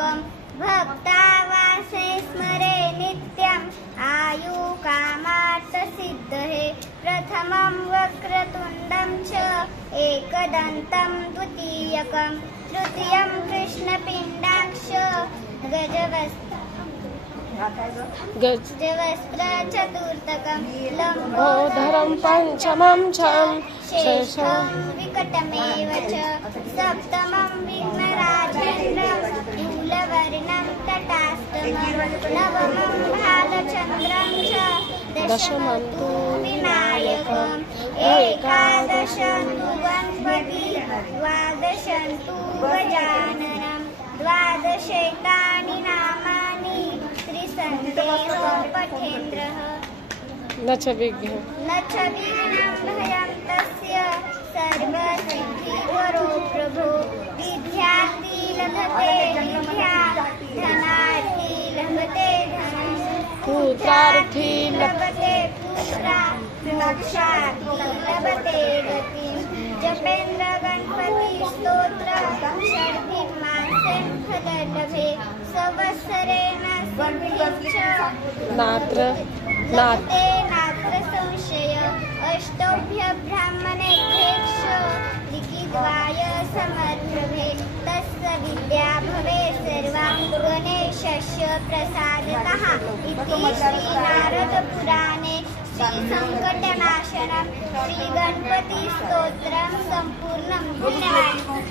त्र्यम्बकं भक्तावासे स्मरे नित्यम् आयुकामार्थसिद्धये प्रथमं वक्रतुण्डं च एकदन्तं द्वितीयकं तृतीयं कृष्णपिण्डाक्ष गजवस्त्र चतुर्थकं लम्बोदरं पंचमं च शेषं विकटमेव च सप्तमं विघ्नराजेन्द्रं मूलवर्णं तटास्तमं नवमं भालचन्द्रं च दशमं तु विनायकम् एकादशं तु गणपति द्वादशं तु गजाननं द्वादशैतानि नामानि त्रिसन्देह पठेन्द्रः न च विघ्नं भयं तस्य सर्वसिद्धिकरो प्रभो विद्यार्थी लभते विद्या धनार्थी लभते धनं पुत्रार्थी लभते पुत्रा मोक्षार्थी लभते गतिं जपेन्द्र गणपति स्तोत्र षड्भिर्मासेन फललभे संवत्सरेण सिद्धिं च नात्र संशय अष्टोभ्य ब्राह्मणेभ्यश्च लिखित्वाय समर्भवे तस्य विद्या भवेत् सर्वां गणेशस्य प्रसादतः इति श्रीनारदपुराणे श्रीसङ्कटनाशनं श्रीगणपतिस्तोत्रं सम्पूर्णं। धन्यवाद।